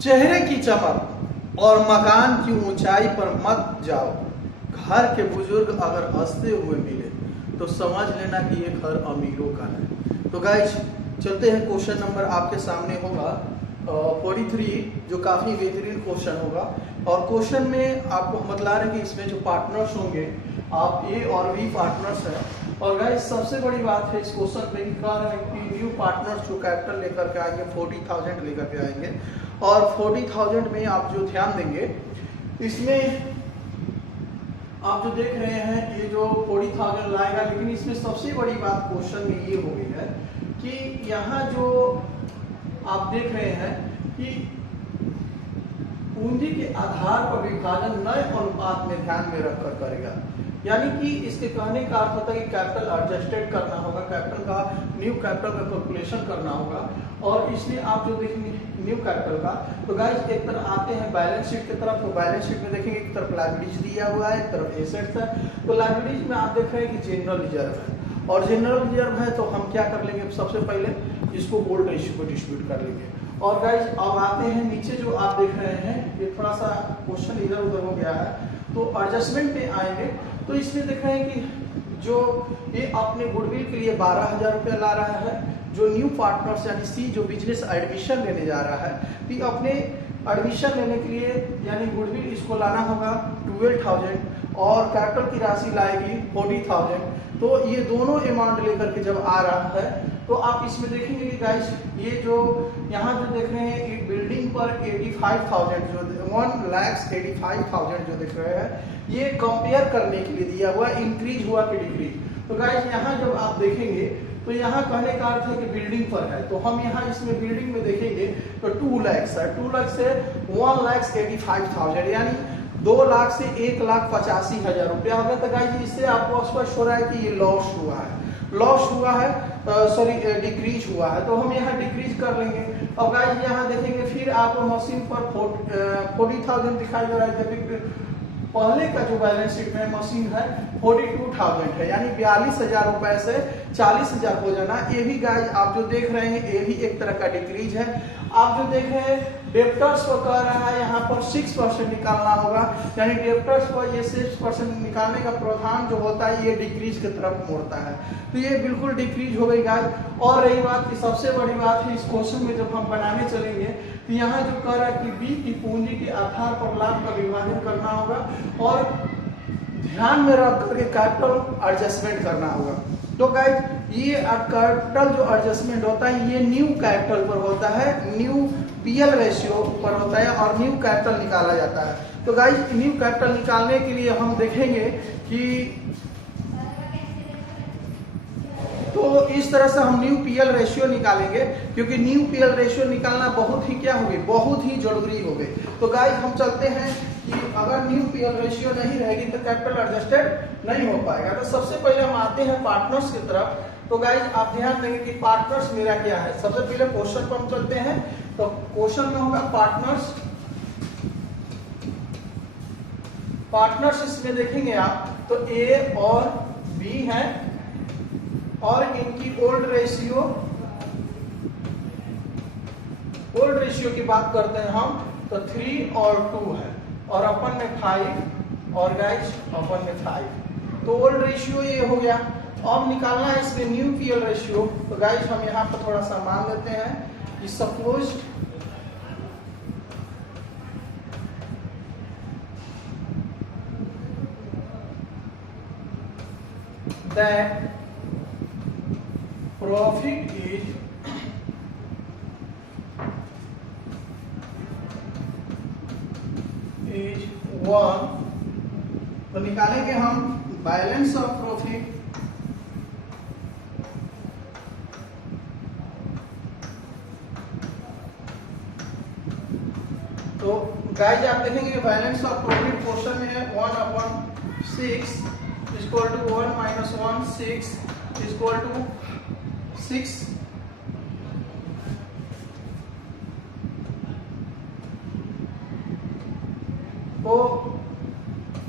चेहरे की चमक और मकान की ऊंचाई पर मत जाओ। घर के बुजुर्ग अगर हंसते हुए मिले तो समझ लेना कि ये घर अमीरों का है। तो गाइस चलते हैं, क्वेश्चन नंबर आपके सामने होगा 43, जो काफ़ी बेहतरीन क्वेश्चन होगा। और क्वेश्चन में आपको हम बतला रहे हैं कि इसमें जो पार्टनर्स होंगे आप ए और बी पार्टनर्स हैं। और गाइस सबसे बड़ी बात है इस क्वेश्चन पे कि न्यू पार्टनर्स जो कैपिटल लेकर के आएंगे 40,000 लेकर के आएंगे। और 40,000 में आप जो ध्यान देंगे इसमें आप जो देख रहे हैं ये जो 40,000 लाएगा, लेकिन इसमें सबसे बड़ी बात क्वेश्चन में ये हो गई है कि यहाँ जो आप देख रहे हैं कि पूंजी के आधार पर विभाजन नए अनुपात में ध्यान में रखकर करेगा। यानी कि इसके कहने का अर्थ होता है कि कैपिटल एडजस्टेड करना होगा, कैपिटल का न्यू कैपिटल का कैलकुलेशन करना होगा। और इसलिए आप जो देखेंगे न्यू कैपिटल का, तो गाइस एक तरफ आते हैं बैलेंस शीट की तरफ। तो बैलेंस शीट में देखेंगे एक तरफ लायबिलिटीज दिया हुआ है, एक तरफ एसेट्स है। तो लायबिलिटीज में आप देख रहे हैं कि जनरल रिजर्व है, और जनरल रिजर्व है तो हम क्या कर लेंगे, सबसे पहले इसको गोल्ड रेशियो को डिस्ट्रीब्यूट कर लेंगे। और गाइस अब आते हैं नीचे, जो आप देख रहे हैं ये थोड़ा सा क्वेश्चन इधर उधर हो गया है, तो एडजस्टमेंट में आएंगे। तो इसमें देख रहे हैं कि जो ये अपने गुडविल के लिए 12,000 रुपया ला रहा है, जो न्यू पार्टनर्स यानी सी जो बिजनेस एडमिशन लेने जा रहा है, तो अपने एडमिशन लेने के लिए यानी गुडविल इसको लाना होगा 12,000 और कैपिटल की राशि लाएगी 40,000। तो ये दोनों अमाउंट लेकर के जब आ रहा है तो आप इसमें देखेंगे कि गाइस ये जो यहाँ जो देख रहे हैं एक बिल्डिंग पर 85,000 जो 1,85,000 जो देख रहे हैं, ये कंपेयर करने के लिए दिया हुआ इंक्रीज हुआ कि डिक्रीज। तो गाइस यहाँ जब आप देखेंगे तो यहाँ कहने का अर्थ है कि बिल्डिंग पर है, तो हम यहाँ इसमें बिल्डिंग में देखेंगे तो 2 लाख है, 2 लाख से 1,85,000 यानी 2 लाख से 1,85,000 रुपया हो गया। तो गाइस इससे आपको स्पष्ट हो रहा है कि ये लॉस हुआ है, लॉस हुआ है, सॉरी डिक्रीज हुआ है। तो हम यहाँ डिक्रीज कर लेंगे। और गाइस यहाँ देखेंगे फिर आपको मशीन पर 40,000 दिखाई दे रहा है, जबकि पहले का जो बैलेंस शीट में मशीन है 42,000 है, यानी 42,000 रुपए से 40,000 हो जाना। ये भी गाइस आप जो देख रहे हैं ये भी एक तरह का डिक्रीज है। आप जो देख रहे हैं डेप्टर्स को कह रहा है यहाँ पर 6% निकालना होगा, यानी डेप्टर्स को ये 6% निकालने का प्रावधान जो होता है ये डिक्रीज की तरफ मोड़ता है। तो ये बिल्कुल डिक्रीज हो गई गाइस। और रही बात की सबसे बड़ी बात है इस क्वेश्चन में जब हम बनाने चलेंगे तो यहाँ जो कह रहा है कि बी की पूंजी के आधार पर लाभ का विभाजन करना होगा और ध्यान में रख करके कैपिटल एडजस्टमेंट करना होगा। तो गाइस ये कैपिटल जो एडजस्टमेंट होता है ये न्यू कैपिटल पर होता है, न्यू पीएल रेशियो पर होता है और न्यू कैपिटल निकाला जाता है। तो गाइस न्यू कैपिटल निकालने के लिए हम देखेंगे कि तो इस तरह से हम न्यू पीएल रेशियो निकालेंगे, क्योंकि न्यू पीएल रेशियो निकालना बहुत ही क्या हो गई, बहुत ही जरूरी हो गई। तो गाइस हम चलते हैं कि अगर न्यू पीएल रेशियो नहीं रहेगी तो कैपिटल एडजस्टेड नहीं हो पाएगा। तो सबसे पहले हम आते हैं पार्टनर्स की तरफ। तो गाइस आप ध्यान देंगे कि पार्टनर्स मेरा क्या है। सबसे पहले क्वेश्चन पर हम चलते हैं, तो क्वेश्चन में होगा पार्टनर्स। पार्टनर्स इसमें देखेंगे आप तो ए और बी है और इनकी ओल्ड रेशियो की बात करते हैं हम तो 3 और 2 है और अपन में 5 और गाइस अपन में 5। तो ओल्ड रेशियो ये हो गया। अब निकालना है इसमें न्यू पीएल रेशियो। तो गाइस हम यहाँ पर थोड़ा सा मान लेते हैं कि suppose that profit is one. तो निकालेंगे हम बैलेंस ऑफ प्रॉफिट। तो गाइस आप देखेंगे कि बैलेंस ऑफ प्रॉफिट क्वेश्चन में है 1/6 equal to 1 minus 1 6 equal to 6। तो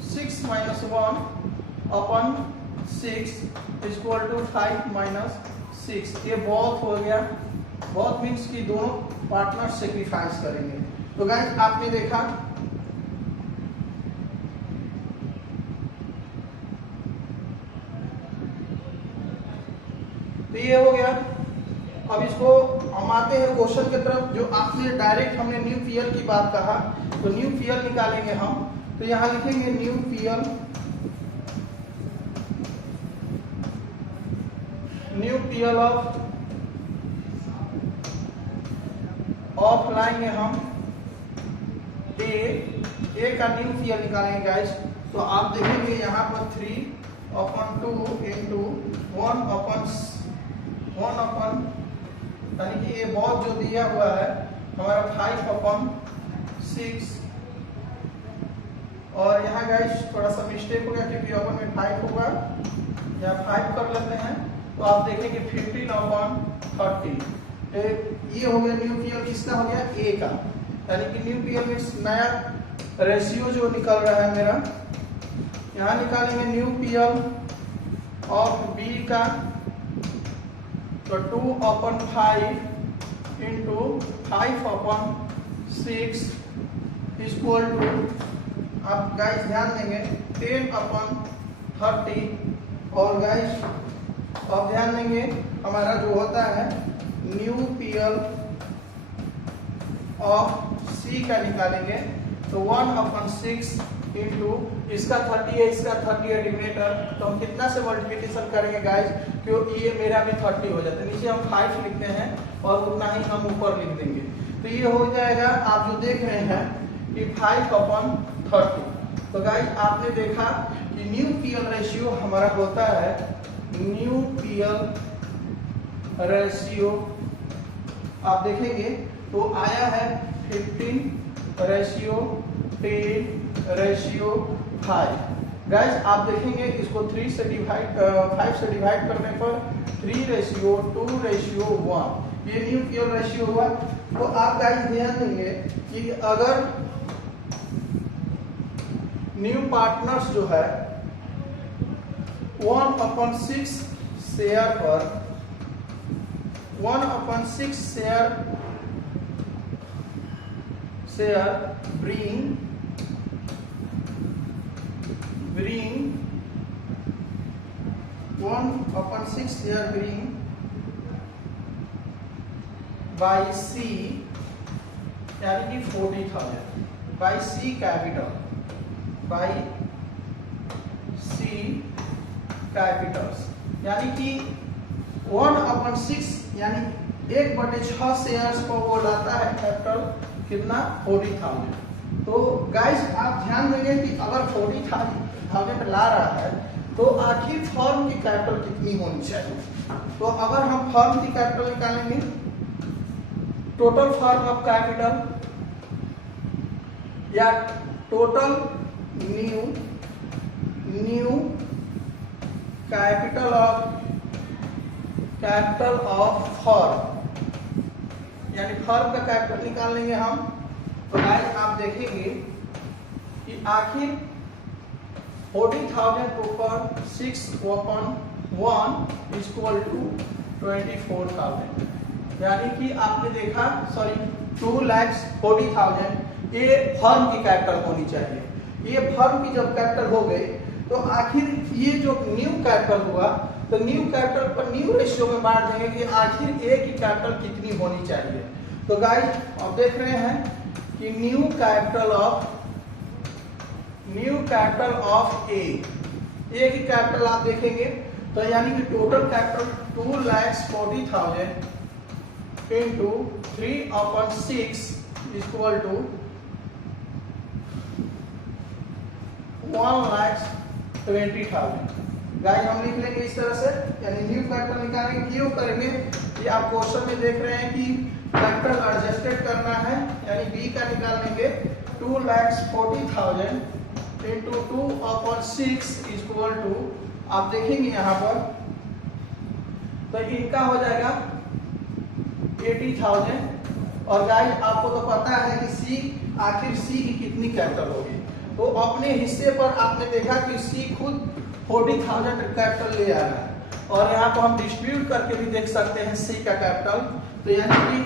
6 माइनस 1 अपन 6 इक्वल टू 5 माइनस 6। ये बहुत हो गया, बहुत मीन्स कि दोनों पार्टनर सेक्रीफाइस करेंगे। तो गाइस आपने देखा तो ये हो गया। अब इसको हम आते हैं क्वेश्चन की तरफ, जो आपने डायरेक्ट हमने न्यू पीएल की बात कहा, तो न्यू पीएल निकालेंगे हम। तो यहां लिखेंगे new PL, new PL of लाएंगे हम ए का न्यू पीएल निकालेंगे गाइस। तो आप देखेंगे यहाँ पर 3/2 इंटू 1/1 यानी कि ये बहुत जो दिया हुआ है हमारा 5/6, और यहाँ गाइस थोड़ा सा मिस्टेक हो गया क्योंकि अपन में 5 होगा, यहाँ 5 कर लेते हैं। तो आप देखेंगे 15/30, ये हो गया न्यू पीएल। किसका हो गया? ए का, यानी कि न्यू पीएल में नया रेशियो जो निकल रहा है मेरा। यहाँ निकालेंगे न्यू पीएल ऑफ बी का, तो 2/5 इंटू 5/6 इक्वल टू, आप गाइस ध्यान देंगे 10/30, और गाइस अब ध्यान देंगे हमारा जो होता है न्यू पीएल ऑफ सी का निकालेंगे, तो 1/6 इंटू इसका 30 है, इसका 30 है डिनोमिनेटर, तो हम कितना से मल्टीप्लिकेशन करेंगे गाइस, क्योंकि ये मेरा भी 30 हो जाता है। नीचे हम 5 लिखते हैं और उतना ही हम ऊपर लिख देंगे, तो ये हो जाएगा आप जो देख रहे हैं कि 5/30। तो गाइस आपने देखा कि न्यू पीएल रेशियो हमारा होता है, न्यू पीएल रेशियो आप देखेंगे तो आया है 15/10/5। गाइस आप देखेंगे इसको 5 से डिवाइड करने पर 3:2:1, ये न्यू पीएल रेशियो हुआ। तो आप गाइस ध्यान देंगे कि अगर न्यू पार्टनर्स जो है 1/6 शेयर पर 1/6 share bring 1/6 share bring by C, यानी कि 40,000 by C capital, by C Capitals, यानी कि 1/6 यानी 1/6 शेयर्स को वो लाता है कैपिटल कितना 40,000। तो गाइस आप ध्यान देंगे कि अगर 40,000 ला रहा है तो आखिर फर्म की कैपिटल कितनी होनी चाहिए। तो अगर हम फर्म की कैपिटल निकालेंगे, टोटल फर्म ऑफ कैपिटल या total new capital of firm, यानी फर्म का कैपिटल निकाल लेंगे हम। तो गाइस आप देखेंगे कि आखिर 40,000 ऊपर 6/1 इक्वल टू 24,000, यानी कि आपने देखा 2,40,000 ये फर्म की कैपिटल होनी चाहिए। ये फर्म की जब कैपिटल हो गई तो आखिर ये जो न्यू कैपिटल हुआ, तो न्यू कैपिटल पर न्यू रेशियो में बांट देंगे कि आखिर ए की कैपिटल कितनी होनी चाहिए। तो गाइस आप देख रहे हैं कि न्यू कैपिटल ऑफ ए की कैपिटल आप देखेंगे तो यानी कि total capital 2,40,000 into 3/6 equal to 1,20,000। Guys हम लिख लेंगे इस तरह से, यानी न्यू कैपिटल निकालेंगे। क्यों करेंगे कि आप क्वेश्चन में देख रहे हैं कि कैपिटल एडजस्टेड करना है, यानी बी का निकाल लेंगे 2,40,000 इंटू 2/6 इक्वल टू, आप देखेंगे यहाँ पर तो इनका हो जाएगा 80,000। और गाइस आपको तो पता है कि आखिर सी की कितनी कैपिटल होगी। तो अपने हिस्से पर आपने देखा कि सी खुद 40,000 कैपिटल ले आ रहा है, और यहाँ को हम डिस्ट्रीब्यूट करके भी देख सकते हैं सी का कैपिटल। तो यानी कि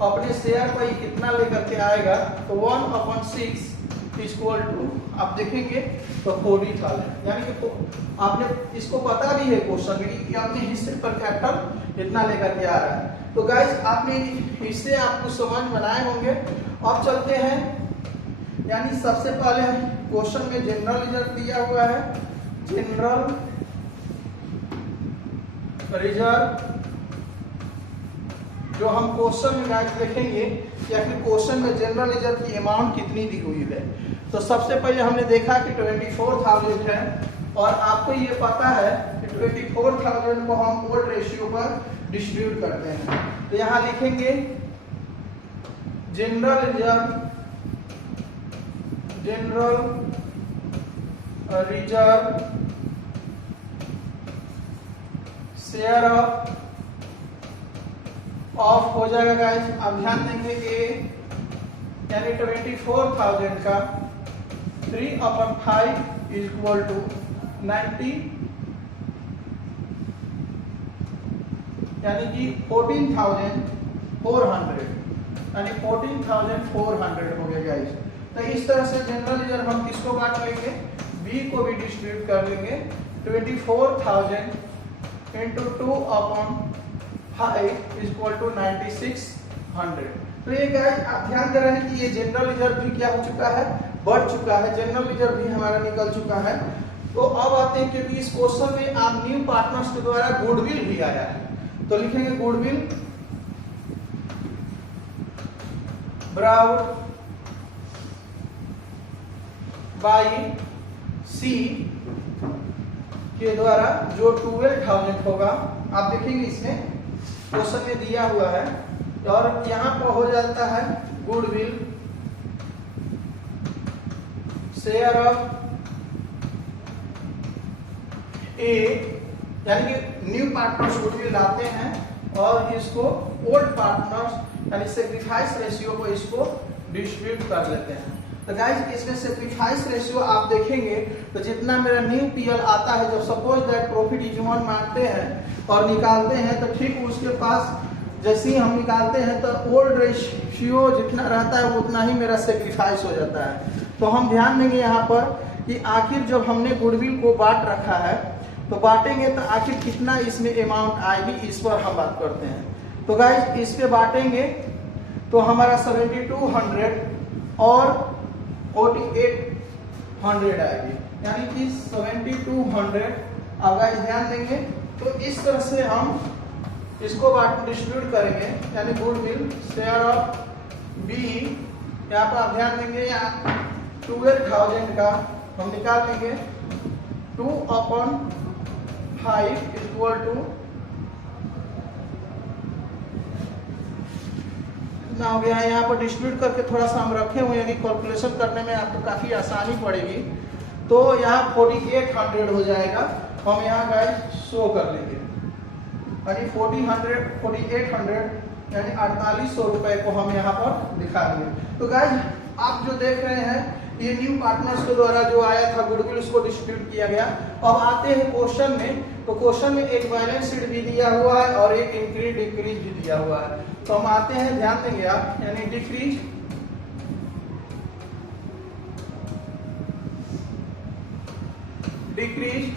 अपने शेयर पर कितना लेकर के आएगा, तो 1/6 इक्वल टू आप देखेंगे तो 40,000, यानी कि आपने इसको पता भी है क्वेश्चन में कि अपने हिस्से पर कैपिटल इतना लेकर के आ रहा है। तो गाइस आपने हिस्से आपको समझ बनाए होंगे। अब चलते हैं, यानी सबसे पहले क्वेश्चन में जनरल रिजर्व दिया हुआ है, जनरल रिजर्व जो हम क्वेश्चन में गाइस देखेंगे या फिर क्वेश्चन में जनरल रिजर्व की अमाउंट कितनी दी हुई है। तो सबसे पहले हमने देखा कि 24,000 है और आपको ये पता है कि 24,000 को हम ओल्ड रेशियो पर डिस्ट्रीब्यूट करते हैं। तो यहाँ लिखेंगे general reserve, general reserve share of हो जाएगा गाइस। अब ध्यान देंगे ए यानी 24,000 का 3/5 इक्वल टू 90, यानी कि 14,400, यानी 14,400 हो गया गाइस। तो इस तरह से जनरल रिजर्व हम किसको बांट लेंगे, बी को भी डिस्ट्रीब्यूट कर लेंगे। 24,000 इंटू 2/5 इक्वल टू 9600। तो ये गाइस आप ध्यान दे रहे हैं कि ये जनरल रिजर्व भी क्या हो चुका है, बढ़ चुका है, जनरल रिजर्व भी हमारा निकल चुका है। तो अब आते हैं, क्योंकि इस क्वेश्चन में आप न्यू पार्टनर्स के द्वारा गुडविल भी आया है, तो लिखेंगे गुडविल ब्राउड बाई सी के द्वारा जो 12,000 होगा। आप देखेंगे इसमें क्वेश्चन में दिया हुआ है और यहां पर हो जाता है गुडविल शेयर ऑफ ए, यानी कि न्यू पार्टनर्स गुडविल लाते हैं और इसको ओल्ड पार्टनर्स यानी सेक्रीफाइस रेशियो को इसको डिस्ट्रीब्यूट कर लेते हैं। तो गाइस इसमें सेक्रीफाइस रेशियो आप देखेंगे तो जितना मेरा न्यू पीएल आता है, जब सपोज दैट प्रॉफिट इज 1 मानते हैं और निकालते हैं, तो ठीक उसके पास जैसे ही हम निकालते हैं तो ओल्ड रेशियो जितना रहता है उतना ही मेरा सेक्रीफाइस हो जाता है। तो हम ध्यान देंगे यहाँ पर कि आखिर जब हमने गुडविल को बांट रखा है तो बांटेंगे तो आखिर कितना इसमें अमाउंट आएगी, इस पर हम बात करते हैं। तो गाइस इस पे बांटेंगे तो हमारा 7200 और 4800 आएगी, यानी कि 7200। अब गाइस ध्यान देंगे तो इस तरह से हम इसको डिस्ट्रीब्यूट करेंगे, यानी गुडविल शेयर ऑफ बी, यहाँ पर आप ध्यान देंगे यहाँ 12,000 का हम निकाल लेंगे 2/5 इक्वल टू ना हो गया। यहाँ पर डिस्ट्रीब्यूट करके थोड़ा सा हम रखे हुए हैं, कैलकुलेशन करने में आपको काफी आसानी पड़ेगी। तो यहाँ 4800 हो जाएगा, हम यहाँ गाइस शो कर लेंगे, यानी 4800 यानी 4800 रुपए को हम यहाँ पर दिखा देंगे। तो गाइस आप जो देख रहे हैं ये न्यू पार्टनर्स के द्वारा जो आया था गुडविल उसको डिस्ट्रीब्यूट किया गया। अब आते हैं क्वेश्चन में, तो क्वेश्चन में एक बैलेंस शीट भी दिया हुआ है और एक इंक्रीज डिक्रीज भी दिया हुआ है। तो हम आते हैं, ध्यान देंगे आप, यानी डिक्रीज डिक्रीज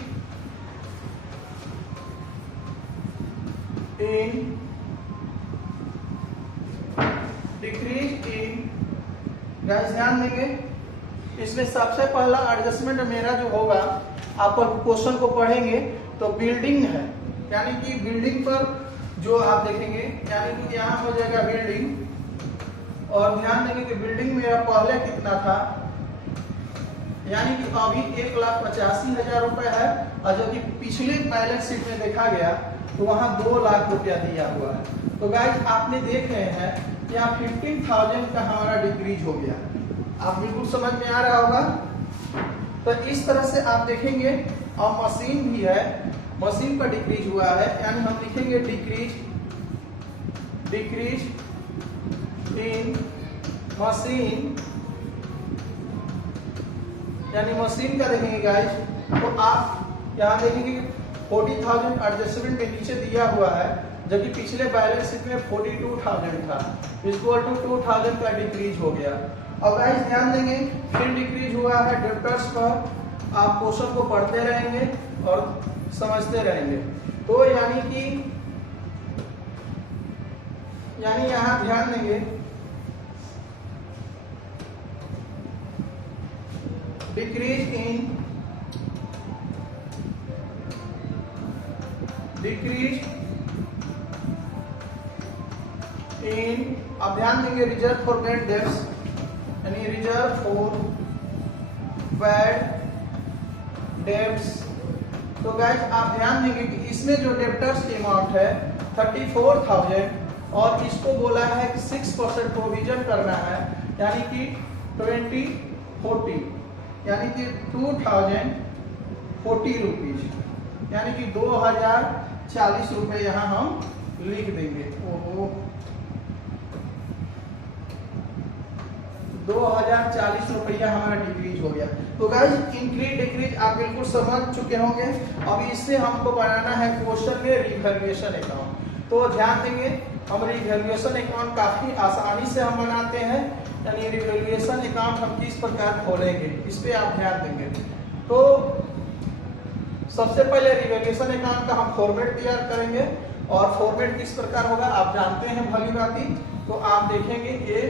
इन गाइस ध्यान देंगे इसमें सबसे पहला एडजस्टमेंट मेरा जो होगा, आप क्वेश्चन को पढ़ेंगे तो बिल्डिंग है, यानी कि बिल्डिंग पर जो आप देखेंगे, यानी कि यहाँ हो जाएगा बिल्डिंग और ध्यान देंगे कि बिल्डिंग मेरा पहले कितना था, यानी कि अभी 1,85,000 रुपए है और जो कि पिछले बैलेंस शीट में देखा गया तो वहां 2 लाख रुपया दिया हुआ है। तो गाइस आपने देख रहे हैं कि यहाँ 15,000 का हमारा डिक्रीज हो गया, आप बिल्कुल समझ में आ रहा होगा। तो इस तरह से आप देखेंगे और मशीन भी है, मशीन पर डिक्रीज हुआ है, यानी हम लिखेंगे डिक्रीज इन मशीन, यानी मशीन का देखेंगे गाइस। तो आप यहाँ देखेंगे 40,000 एडजस्टमेंट में नीचे दिया हुआ है, जबकि पिछले बैलेंस शीट में 42,000 था, इक्वल टू 2,000 का डिक्रीज हो गया। अब गाइस ध्यान देंगे, फिर डिक्रीज हुआ है डेब्टर्स पर। आप क्वेश्चन को पढ़ते रहेंगे और समझते रहेंगे। तो यानी यहां ध्यान देंगे, डिक्रीज इन अब ध्यान देंगे रिजर्व फॉर बैड डेब्ट्स, यानी रिजर्व फॉर बैड डेब्ट्स। तो गाइस आप ध्यान देंगे कि इसमें जो डेब्टर्स की अमाउंट है 34,000 और इसको बोला है कि 6% प्रोविजन करना है, यानी कि 2040, यानी कि 2040 रुपीज, यानी कि 2040 रुपए यहाँ हम लिख देंगे। ओहो 2040 रुपया हमारा डिक्रीज हो गया। तो गाइस इंक्रीज डिक्रीज आप बिल्कुल समझ चुके होंगे। अब इससे हमको बनाना है क्वेश्चन में रिवैल्यूएशन अकाउंट। तो ध्यान देंगे, हम रिवैल्यूएशन अकाउंट काफी आसानी से हम बनाते हैं, यानी रिवैल्यूएशन अकाउंट हम किस प्रकार खोलेंगे इस पे आप ध्यान देंगे। तो सबसे पहले रिवैल्यूएशन अकाउंट का हम फॉर्मेट तैयार करेंगे, और फॉर्मेट किस प्रकार होगा आप जानते हैं भली भांति। तो आप देखेंगे ये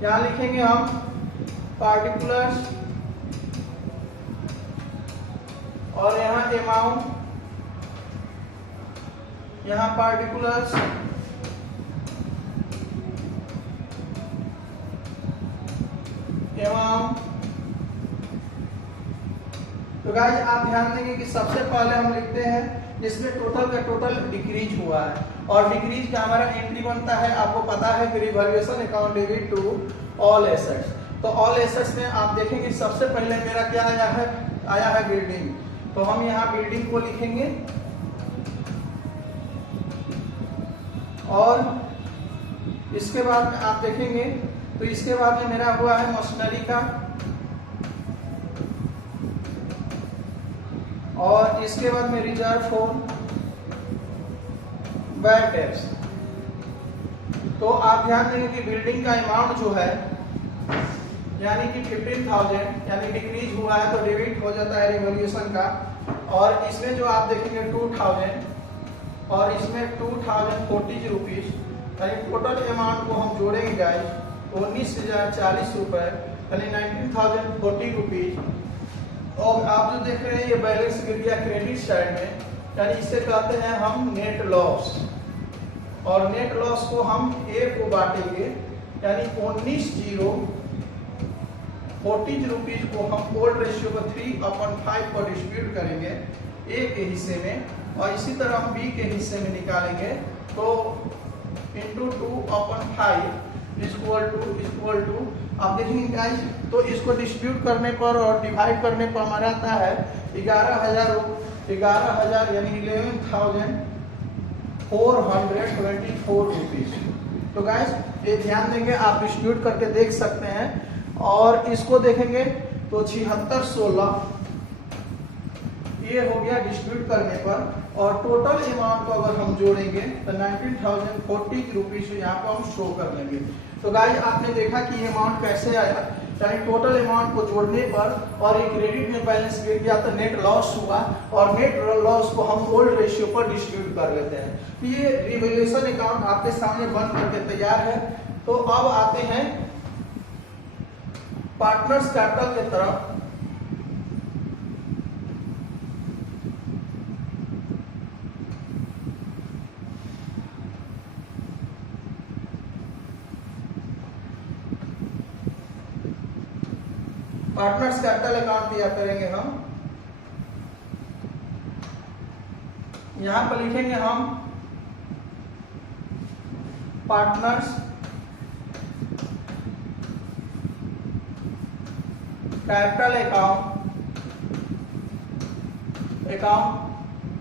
क्या लिखेंगे हम, पार्टिकुलर्स और यहाँ अमाउंट, यहाँ पार्टिकुलर्स अमाउंट। तो गाइस आप ध्यान देंगे कि सबसे पहले हम लिखते हैं जिसमें टोटल का टोटल डिक्रीज हुआ है, और डिक्रीज का हमारा एंट्री बनता है, आपको पता है कि revaluation account debit to all assets. तो ऑल एसेट्स में आप देखेंगे सबसे पहले मेरा क्या आया है बिल्डिंग। तो हम यहाँ बिल्डिंग को लिखेंगे, और इसके बाद में आप देखेंगे तो इसके बाद में मेरा हुआ है मशीनरी का, और इसके बाद में रिजर्व फॉर बैड डेब्ट्स। तो आप ध्यान देंगे कि बिल्डिंग का अमाउंट जो है यानी कि 15,000 यानी डिक्रीज हुआ है, तो डेबिट हो जाता है रिवैल्यूएशन का। और इसमें जो आप देखेंगे 2,000 और इसमें 2,040 रुपीज, यानी टोटल अमाउंट को हम जोड़ेंगे गाइस 19,040 रुपए, यानी 19,040 रुपीज। और आप जो देख रहे हैं ये बैलेंस गिर गया क्रेडिट साइड में, यानी इसे कहते हैं हम नेट लॉस। और नेट लॉस को हम ए को बांटेंगे, यानी 19,040 रुपीज को हम ओल्ड रेशियो को 3/5 पर डिस्ट्रीब्यूट करेंगे ए के हिस्से में, और इसी तरह हम बी के हिस्से में निकालेंगे। तो इंटू 2/5 इक्वल टू आप देखेंगे गाइस, तो इसको डिस्ट्रीब्यूट करने पर और डिवाइड करने पर हमारा आता है 11,000 यानी 11,424 रुपीज। तो गाइस ये ध्यान देंगे, आप डिस्ट्रीब्यूट करके देख सकते हैं। और इसको देखेंगे तो 7616 ये हो गया डिस्ट्रीब्यूट करने पर, और टोटल अमाउंट को अगर हम जोड़ेंगे तो 19,040 रुपीज यहाँ पर हम शो कर लेंगे। तो गाइस आपने देखा कि ये अमाउंट कैसे आया, यानी टोटल अमाउंट को जोड़ने पर और एक क्रेडिट में बैलेंस गिर गया तो नेट लॉस हुआ, और नेट लॉस को हम ओल्ड रेशियो पर डिस्ट्रीब्यूट कर लेते हैं। तो ये रिवैल्यूएशन अकाउंट आपके सामने बन करके तैयार है। तो अब आते हैं पार्टनर्स कैपिटल की तरफ। पार्टनर्स कैपिटल अकाउंट तैयार करेंगे हम। यहां पर लिखेंगे हम पार्टनर्स कैपिटल अकाउंट।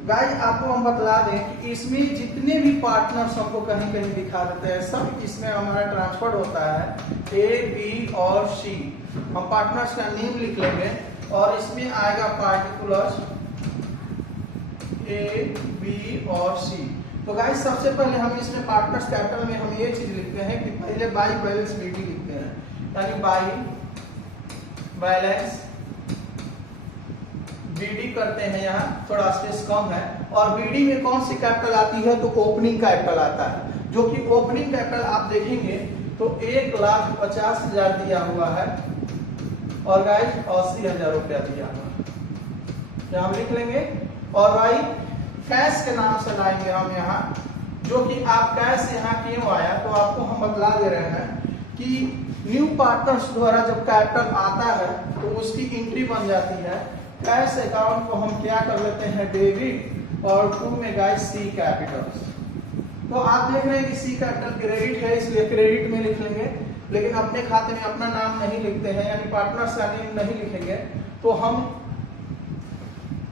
गाइस आपको हम बतला दें कि इसमें जितने भी पार्टनर्स हमको कहीं कहीं दिखा देते हैं, सब इसमें हमारा ट्रांसफर होता है, ए बी और सी। हम पार्टनर्स का नेम लिख लेंगे और इसमें आएगा पार्टिकुलर्स ए, बी और सी। तो गाइस सबसे पहले हम इसमें पार्टनर्स कैपिटल में हम ये चीज लिखते हैं कि पहले बाई बैलेंस बीडी लिखते हैं, यानी बाई बैलेंस बीडी करते हैं, यहाँ थोड़ा स्पेस कम है। और बीडी में कौन सी कैपिटल आती है, तो ओपनिंग कैपिटल आता है, जो कि ओपनिंग कैपिटल आप देखेंगे तो 1,50,000 दिया हुआ है और गाइस 80,000 रुपया दिया हुआ है, क्या हम लिख लेंगे। और भाई कैश के नाम से लाएंगे हम यहाँ, जो कि आप कैश यहाँ क्यों आया, तो आपको हम बतला दे रहे हैं कि न्यू पार्टनर्स द्वारा जब कैपिटल आता है तो उसकी एंट्री बन जाती है। कैश अकाउंट को हम क्या कर लेते हैं, डेबिट, और टू में गाइस सी कैपिटल। तो आप देख रहे हैं कि सी कैपिटल क्रेडिट है, इसलिए क्रेडिट में लिख लेंगे, लेकिन अपने खाते में अपना नाम नहीं लिखते हैं, यानी पार्टनर्स का नेम नहीं लिखेंगे। तो हम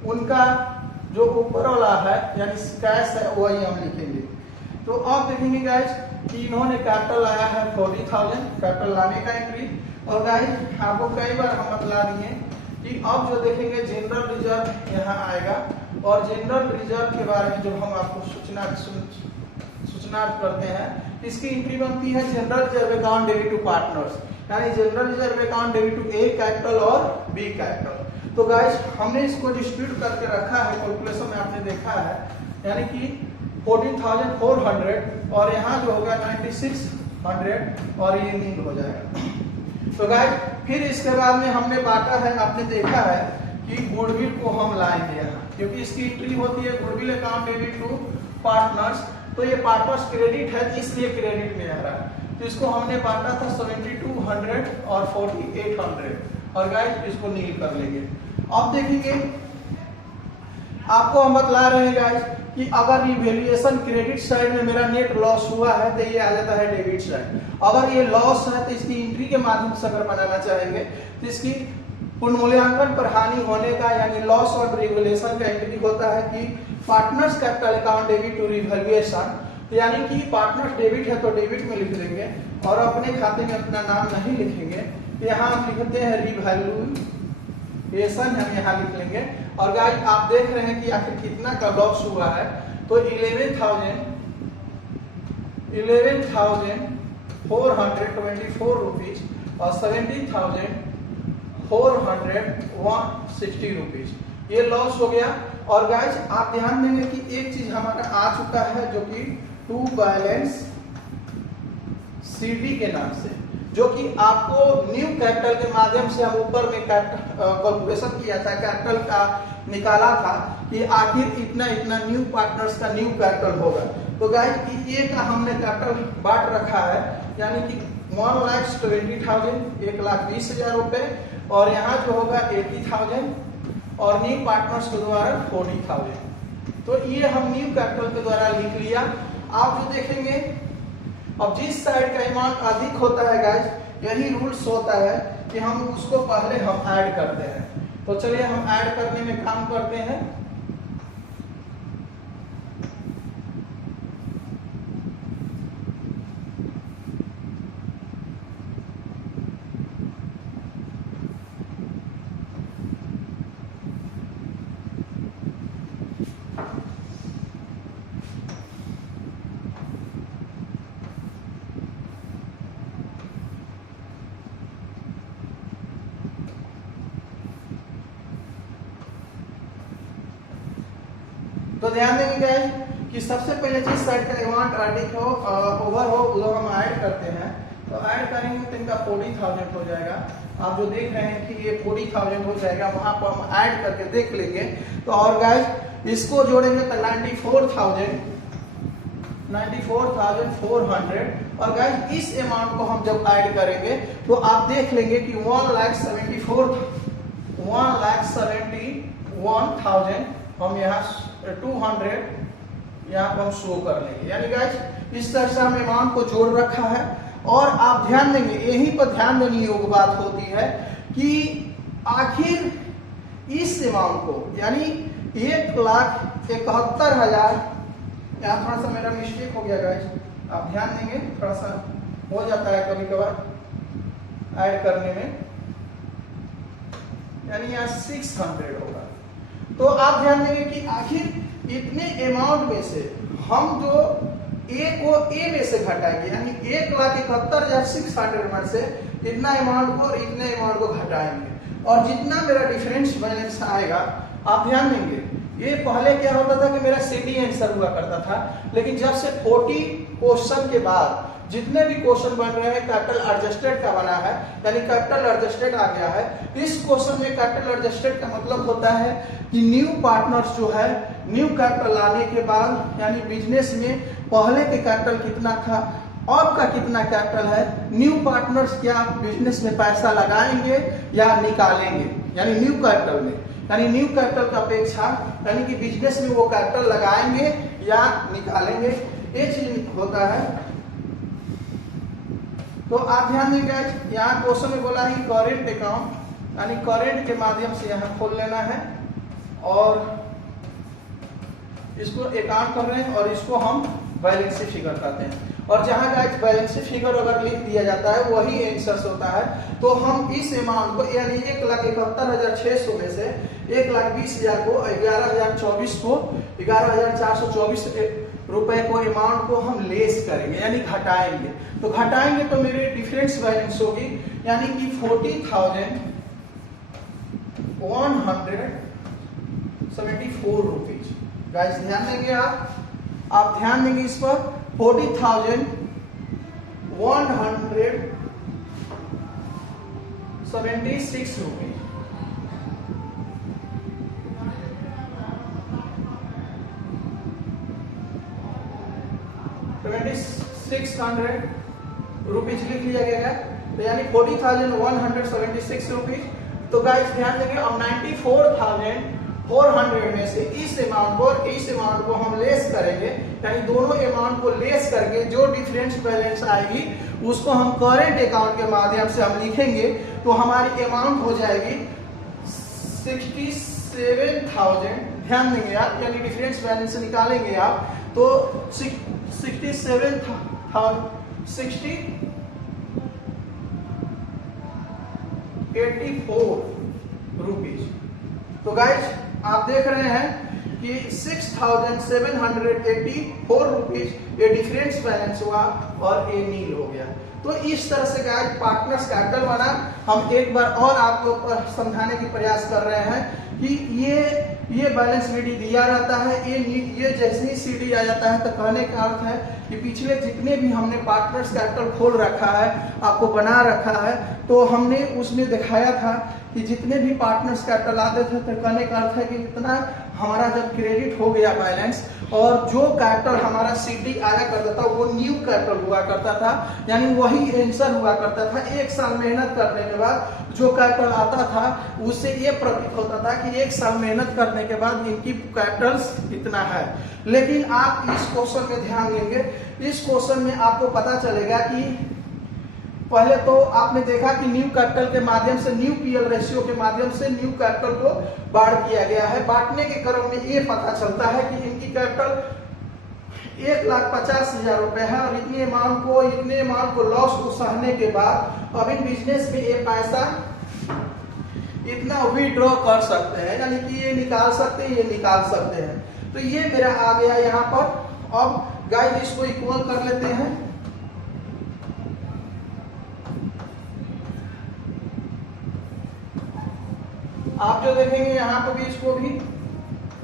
उनका जो ऊपर वाला है यानी कैश है वही हम लिखेंगे। तो अब देखेंगे गाइस कि इन्होंने कैपिटल लाया है 40,000, कैपिटल लाने का एंट्री। और गाइस आपको कई बार हम बतला दिए कि अब जो देखेंगे जनरल रिजर्व यहाँ आएगा, और जनरल रिजर्व के बारे में जब हम आपको सूचना करते हैं, इसकी एंट्री बनती है general reserve account debit to partners, यानी general reserve account debit to A capital और बी कैपिटल। तो गाइस हमने इसको डिस्ट्रीब्यूट करके रखा है, कैलकुलेशन में आपने देखा है, यानी कि 14,400 और यहाँ जो होगा 9,600 और ये नील हो जाएगा। तो गाइस फिर इसके बाद में हमने बांटा है, आपने देखा है कि गुडविल को हम लाएंगे यहाँ, क्योंकि इसकी एंट्री होती है goodwill account debit to partners. तो ये पार्टनर्स क्रेडिट है इसलिए क्रेडिट में आ रहा है। तो इसको हमने बांटा था 7,200 और 4,800 और गाइस इसको नील कर लेंगे। अब देखेंगे आपको हम बतला रहे हैं गाइस कि अगर रिवैल्यूएशन क्रेडिट साइड में मेरा नेट लॉस हुआ है तो ये आ जाता है डेबिट साइड। अगर ये लॉस है तो इसकी एंट्री के माध्यम से अगर बनाना चाहेंगे तो इसकी पुनर्मूल्यांकन पर हानि होने का यानी लॉस और रिवैल्यूएशन का एंट्री होता है कि partners capital account debit to revaluation, यानी कि पार्टनर्स डेबिट है तो डेबिट में लिख देंगे और अपने खाते में अपना नाम नहीं लिखेंगे। यहाँ हम लिखते हैं रिवैल्यूएशन, हम यहाँ लिख लेंगे। और गाइस आप देख रहे हैं कि आखिर कितना का लॉस हुआ है, तो 11,424 रुपीज और 70,460 रुपीज ये लॉस हो गया। और गाइस आप ध्यान देंगे कि एक चीज हमारा आ चुका है जो कि टू बैलेंस सीडी के नाम से, जो कि आपको न्यू कैपिटल के माध्यम से हम ऊपर में कैलकुलेशन किया था, कैपिटल का निकाला था कि आखिर इतना इतना न्यू पार्टनर्स का न्यू कैपिटल होगा। तो गाइस ये का हमने कैपिटल बांट रखा है, यानी कि 1,20,000 1,20,000 रुपए, और यहाँ जो होगा 80,000 और न्यू पार्टनर्स के द्वारा 40,000। तो ये हम न्यू कैपिटल के द्वारा लिख लिया। आप जो देखेंगे अब जिस साइड का अमाउंट अधिक होता है गाइस, यही रूल्स होता है कि हम उसको पहले हम ऐड करते हैं। तो चलिए हम ऐड करने में काम करते हैं। तो ध्यान देंगे गाइस कि सबसे पहले जिस साइड का अमाउंट अधिक हो ओवर हो वो हम ऐड करते हैं। तो ऐड करेंगे तो इनका 40,000 हो जाएगा। आप जो देख रहे हैं कि ये 40,000 हो जाएगा, वहां पर हम ऐड करके देख लेंगे। तो और गाइस इसको जोड़ेंगे तो 94,400 और गाइस इस अमाउंट को हम जब ऐड करेंगे तो आप देख लेंगे कि 1,71,000 हम यहाँ 200 यहाँ पर हम शो कर लेंगे। यानी गाइस इस तरह से हमने अमाउंट को जोड़ रखा है। और आप ध्यान देंगे, यहीं पर ध्यान देने योग्य बात होती है कि आखिर इस अमाउंट को यानी 1,71,000, यहाँ थोड़ा सा मेरा मिस्टेक हो गया गाइस, आप ध्यान देंगे, थोड़ा सा हो जाता है कभी कभार ऐड करने में। यानी यहाँ 600 होगा। तो आप ध्यान देंगे कि आखिर इतने अमाउंट में से हम जो ए को ए में से घटाएंगे, यानी 1,71,600 में से इतना अमाउंट को और इतने अमाउंट को घटाएंगे, और जितना मेरा डिफरेंस बैलेंस आएगा, आप ध्यान देंगे ये पहले क्या होता था कि मेरा सीडी आंसर हुआ करता था, लेकिन जब से 40 क्वेश्चन के बाद जितने भी क्वेश्चन बन रहे हैं कैपिटल एडजस्टेड का बना है, यानी कैपिटल एडजस्टेड आ गया है। इस क्वेश्चन में कैपिटल एडजस्टेड का मतलब होता है कि न्यू पार्टनर्स जो है न्यू कैपिटल लाने के बाद, यानी बिजनेस में पहले के कैपिटल कितना था, अब का कितना कैपिटल है, न्यू पार्टनर्स क्या बिजनेस में पैसा लगाएंगे या निकालेंगे, यानी न्यू कैपिटल में, यानी न्यू कैपिटल की अपेक्षा यानी कि बिजनेस में वो कैपिटल लगाएंगे या निकालेंगे, ये चीज होता है। तो आप ध्यान देंगे यहाँ क्वेश्चन में बोला है करेंट अकाउंट, यानी करेंट के माध्यम से यहाँ खोल लेना है और इसको अकाउंट कर रहे हैं और इसको हम बैलेंस शीट फिगर कहते हैं। और जहां गाइस बैलेंस शीट फिगर अगर लिख दिया जाता है वही आंसर होता है। तो हम इस अमाउंट को यानी 1,71,600 में से 1,20,000 को 11,024 को 11,424 रुपए को अमाउंट को हम लेस करेंगे, यानी घटाएंगे। तो घटाएंगे तो मेरे डिफरेंस बैलेंस होगी, यानी कि 40,174 रुपीज। गाइस ध्यान देंगे, आप ध्यान देंगे इस पर, 40,176 रुपीज। ₹600 लिख लिया गया है, तो यानी 40,176 रुपीज। तो गाइस ध्यान देंगे, अब 94,400 में से इस अमाउंट को हम लेस करेंगे, यानी दोनों अमाउंट को लेस करके जो डिफरेंस बैलेंस आएगी उसको हम करेंट अकाउंट के माध्यम से हम लिखेंगे। तो हमारी अमाउंट हो जाएगी 67,000। ध्यान देंगे आप, यानी डिफरेंस बैलेंस निकालेंगे आप तो 84 रुपीज। तो गाइस आप देख रहे हैं कि 6,784 रुपीज ये डिफरेंस बैलेंस हुआ और ये नील हो गया। तो इस तरह से गाइस पार्टनर्स कैपिटल बना। हम एक बार और आप लोग को समझाने की प्रयास कर रहे हैं कि ये बैलेंस शीट दिया रहता है, ये जैसे ही सीडी आ जाता है तो कहने का अर्थ है कि पिछले जितने भी हमने पार्टनर्स कैपिटल खोल रखा है, आपको बना रखा है, तो हमने उसमें दिखाया था कि जितने भी पार्टनर्स कैपिटल आते थे तो कहने का अर्थ है कि इतना हमारा जब क्रेडिट हो गया बैलेंस और जो कैपिटल हमारा सीडी आया करता था वो न्यू कैपिटल हुआ करता था, यानी वही आंसर हुआ करता था। एक साल मेहनत करने के बाद जो कैपिटल आता था उससे ये प्रतीत होता था कि एक साल मेहनत करने के बाद इनकी कैपिटल्स इतना है। लेकिन आप इस क्वेश्चन में ध्यान देंगे, इस क्वेश्चन में आपको पता चलेगा कि पहले तो आपने देखा कि न्यू कैपिटल के माध्यम से, न्यू पीएल रेशियो के माध्यम से न्यू कैपिटल को बांट किया गया है। बांटने के क्रम में ये पता चलता है कि इनकी कैपिटल 1,50,000 रुपए है और इतने अमाउंट को लॉस को सहने के बाद अब इन बिजनेस में ये पैसा इतना विड्रॉ कर सकते हैं, यानी कि ये निकाल सकते हैं, ये निकाल सकते हैं। तो ये मेरा आ गया यहाँ पर। अब गाइस इसको इक्वल कर लेते हैं। आप जो देखेंगे यहाँ पर भी इसको भी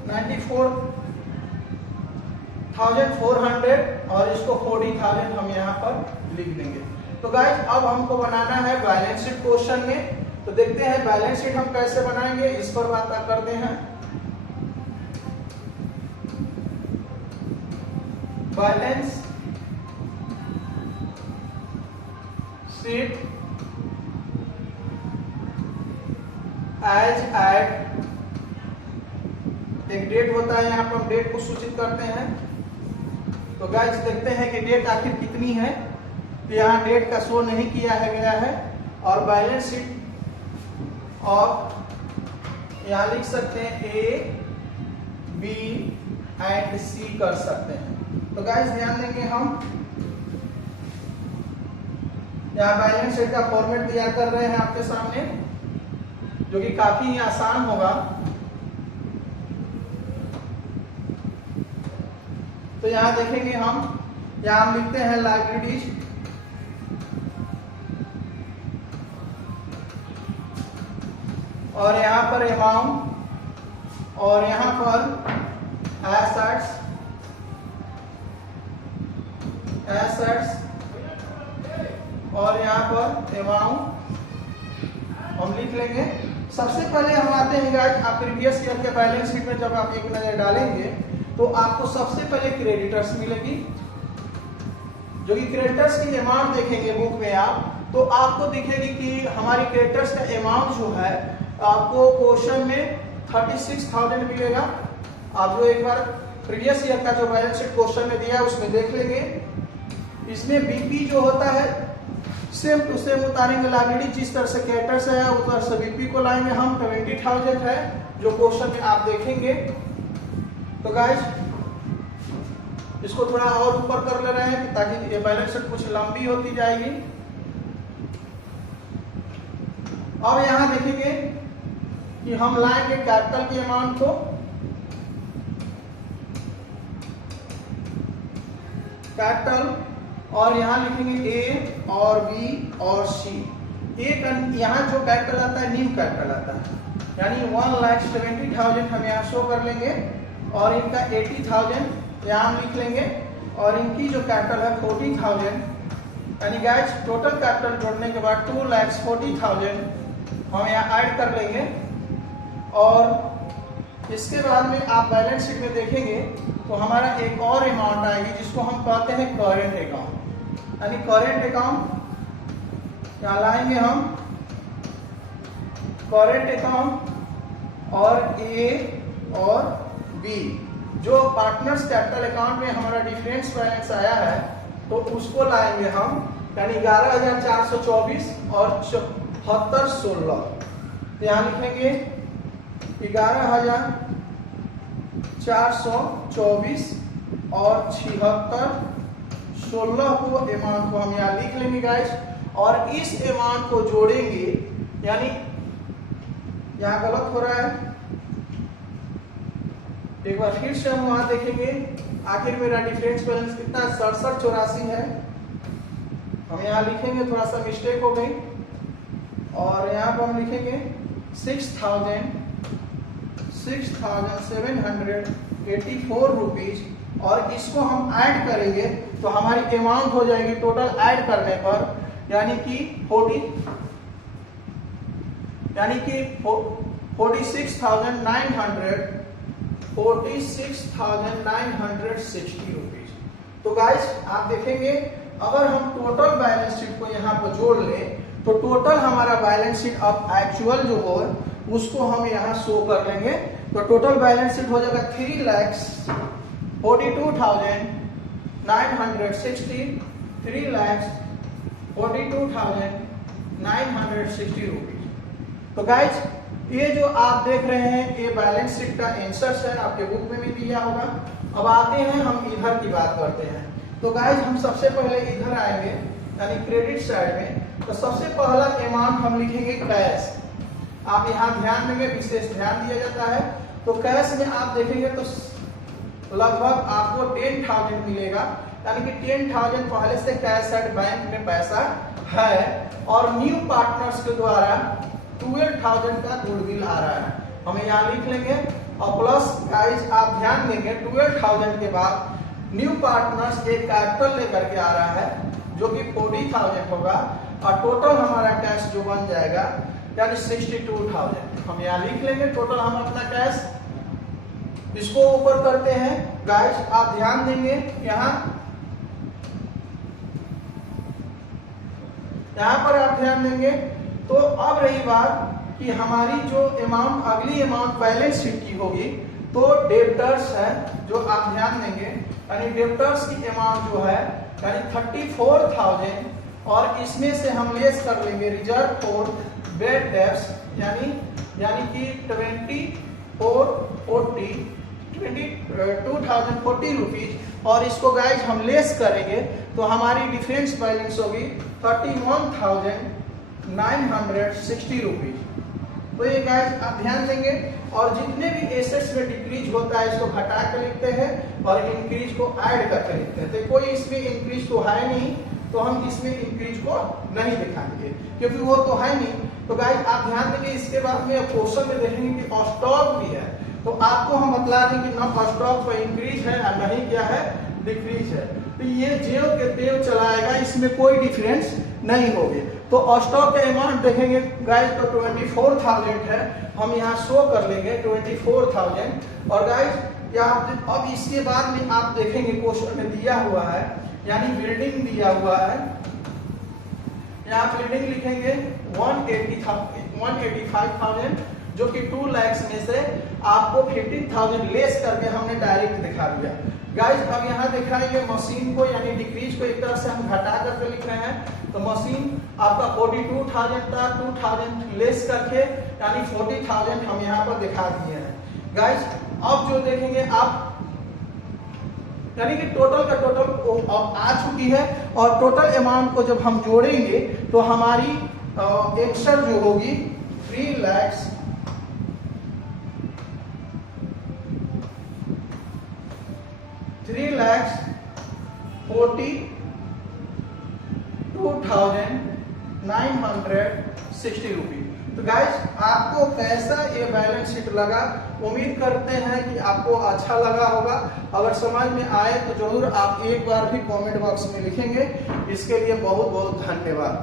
94,400 और इसको 40,000 हम यहाँ पर लिख देंगे। तो गाइस अब हमको बनाना है बैलेंस शीट क्वेश्चन में। तो देखते हैं बैलेंस शीट हम कैसे बनाएंगे, इस पर बात करते हैं। बैलेंस शीट एज एट, एक डेट होता है, यहाँ पर हम डेट को सूचित करते हैं। तो गाइस देखते हैं कि डेट आखिर कितनी है। तो यहाँ डेट का शो नहीं किया है गया है और बैलेंस शीट और यहाँ लिख सकते हैं ए बी एंड सी कर सकते हैं। तो गाइस ध्यान देंगे, हम यहाँ बैलेंस शीट का फॉर्मेट दिया कर रहे हैं आपके सामने। जो कि काफी ही आसान होगा। तो यहां देखेंगे यहां हम लिखते हैं लाइबिलिटीज, और यहां पर अमाउंट, और यहां पर एसेट्स, और यहां पर अमाउंट हम लिख लेंगे। सबसे पहले हम आते हैं गाइस, आप प्रीवियस ईयर के बैलेंस शीट में जब आप एक नजर डालेंगे तो आपको सबसे पहले क्रेडिटर्स मिलेगी, जो कि क्रेडिटर्स की अमाउंट देखेंगे बुक में आप, तो आपको दिखेगी कि हमारी क्रेडिटर्स का अमाउंट जो है आपको क्वेश्चन में 36,000 मिलेगा। आप जो एक बार प्रीवियस ईयर का जो बैलेंस शीट क्वेश्चन में दिया है उसमें देख लेंगे। इसमें बीपी जो होता है सेम टू सेम उतारेंगे, लाइबिलिटी जिस तरह से क्रेडिटर्स है उस तरह से बीपी को लाएंगे हम। 20,000 है जो क्वेश्चन में आप देखेंगे। तो गाइस इसको थोड़ा और ऊपर कर ले रहे हैं ताकि ये बैलेंस शीट कुछ लंबी होती जाएगी। अब यहां देखेंगे कि हम लाएंगे कैपिटल के अमाउंट को, कैपिटल, और यहां लिखेंगे ए और बी और सी। यहां जो कैपिटल आता है न्यू कैपिटल आता है, यानी 1,70,000 हम यहाँ शो कर लेंगे, और इनका 80,000 यहाँ हम लिख लेंगे, और इनकी जो कैपिटल है 40,000, यानी गाइस टोटल कैपिटल जोड़ने के बाद 2,40,000 हम यहाँ ऐड कर लेंगे। और इसके बाद में आप बैलेंस शीट में देखेंगे तो हमारा एक और अमाउंट आएगी जिसको हम कहते हैं करेंट अकाउंट, यानी करेंट अकाउंट यहाँ लाएंगे हम करेंट अकाउंट, और ए और बी जो पार्टनर्स कैपिटल अकाउंट में हमारा डिफरेंस बैलेंस आया है तो उसको लाएंगे हम, यानी 11,424 और 77,16। तो यहाँ लिखेंगे 11,424 और 76,16 को अमाउंट को हम यहाँ लिख लेंगे गाइस, और इस अमाउंट को जोड़ेंगे, यानी यहाँ गलत हो रहा है, एक बार फिर से हम वहां देखेंगे आखिर मेरा डिफरेंस बैलेंस कितना 67,84 है। हम यहाँ लिखेंगे थोड़ा सा मिस्टेक हो गई, और यहाँ पर हम लिखेंगे 6,784 रुपीज, और इसको हम ऐड करेंगे तो हमारी अमाउंट हो जाएगी टोटल ऐड करने पर, यानी कि 46,960 रुपीज। तो गाइस आप देखेंगे अगर हम टोटल बैलेंस शीट को यहाँ पर जोड़ लें तो टोटल हमारा बैलेंस शीट अब एक्चुअल जो हो उसको हम यहाँ शो कर लेंगे। तो टोटल बैलेंस शीट हो जाएगा 3,42,960 3,42,960 रुपीज। तो गाइज ये जो आप देख रहे हैं ये बैलेंस शीट का आंसर है, आपके बुक में भी दिया होगा। अब आते हैं हम इधर की बात करते हैं। तो गाइज हम सबसे पहले इधर आएंगे यानी क्रेडिट साइड में, तो सबसे पहला अमाउंट हम लिखेंगे कैश। आप यहाँ ध्यान देंगे, विशेष ध्यान दिया जाता है। तो कैश में आप देखेंगे तो लगभग आपको 10,000 मिलेगा, यानी कि 10,000 पहले से कैश एट बैंक में पैसा है, और न्यू पार्टनर्स के द्वारा 12,000 का गुडविल आ रहा है, हमें यहाँ लिख लेंगे। और प्लस गाइज आप ध्यान देंगे 12,000 के बाद न्यू पार्टनर्स एक कैपिटल लेकर के आ रहा है जो कि 40,000 होगा, और टोटल हमारा कैश जो बन जाएगा यानी 62,000 हम यहाँ लिख लेंगे। टोटल हम अपना कैश इसको ऊपर करते हैं। गाइस आप ध्यान देंगे यहाँ पर आप ध्यान देंगे। तो अब रही बात कि हमारी जो अमाउंट अगली अमाउंट बैलेंस शीट की होगी तो डेब्टर्स है जो आप ध्यान देंगे, यानी डेब्टर्स की अमाउंट जो है यानी 34,000, और इसमें से हम लेस कर लेंगे रिजर्व फॉर बैड डेब्ट्स यानी कि 22,040 रुपीज, और इसको गाइज हम लेस करेंगे तो हमारी डिफरेंस बैलेंस होगी 31,960 रुपीज। तो ये गाइस आप ध्यान देंगे। और जितने भी एसेट्स में डिक्रीज होता है इसको घटा के लिखते हैं और इंक्रीज को ऐड करके लिखते हैं। तो कोई इसमें इंक्रीज तो है नहीं, तो हम इसमें इंक्रीज को नहीं दिखाएंगे क्योंकि वो तो है नहीं। तो गाइस आप ध्यान देंगे, इसके बाद में क्वेश्चन में देखेंगे कि स्टॉक भी है, तो आपको हम बतला दें कि ना स्टॉक पर इंक्रीज है और नहीं क्या है, डिक्रीज है। तो ये जेव के तेव चलाएगा, इसमें कोई डिफरेंस नहीं होगी। तो स्टॉक का अमाउंट देखेंगे गाइस तो 24,000 है, हम यहाँ शो कर लेंगे 24,000। और गाइस यहाँ अब इसके बाद में आप देखेंगे क्वेश्चन में दिया हुआ है, यानी बिल्डिंग दिया हुआ है, यहाँ बिल्डिंग लिखेंगे 185,000 जो कि 2 लाख में से आपको 15,000 लेस करके हमने डायरेक्ट दिखा दिया। गाइस अब यहाँ दिखाएंगे मशीन को, यानी डिक्रीज को एक तरह से हम घटा करके लिख रहे हैं। तो मशीन आपका 42,000 था, 2,000 लेस करके यानी 40,000 हम यहाँ पर दिखा दिए हैं। गाइस अब जो देखेंगे आप, यानी कि टोटल का टोटल अब आ चुकी है और टोटल अमाउंट को जब हम जोड़ेंगे तो हमारी आंसर जो होगी 3,42,960 रुपये। तो गाइस आपको कैसा ये बैलेंस शीट लगा, उम्मीद करते हैं कि आपको अच्छा लगा होगा। अगर समझ में आए तो जरूर आप एक बार भी कमेंट बॉक्स में लिखेंगे। इसके लिए बहुत बहुत धन्यवाद।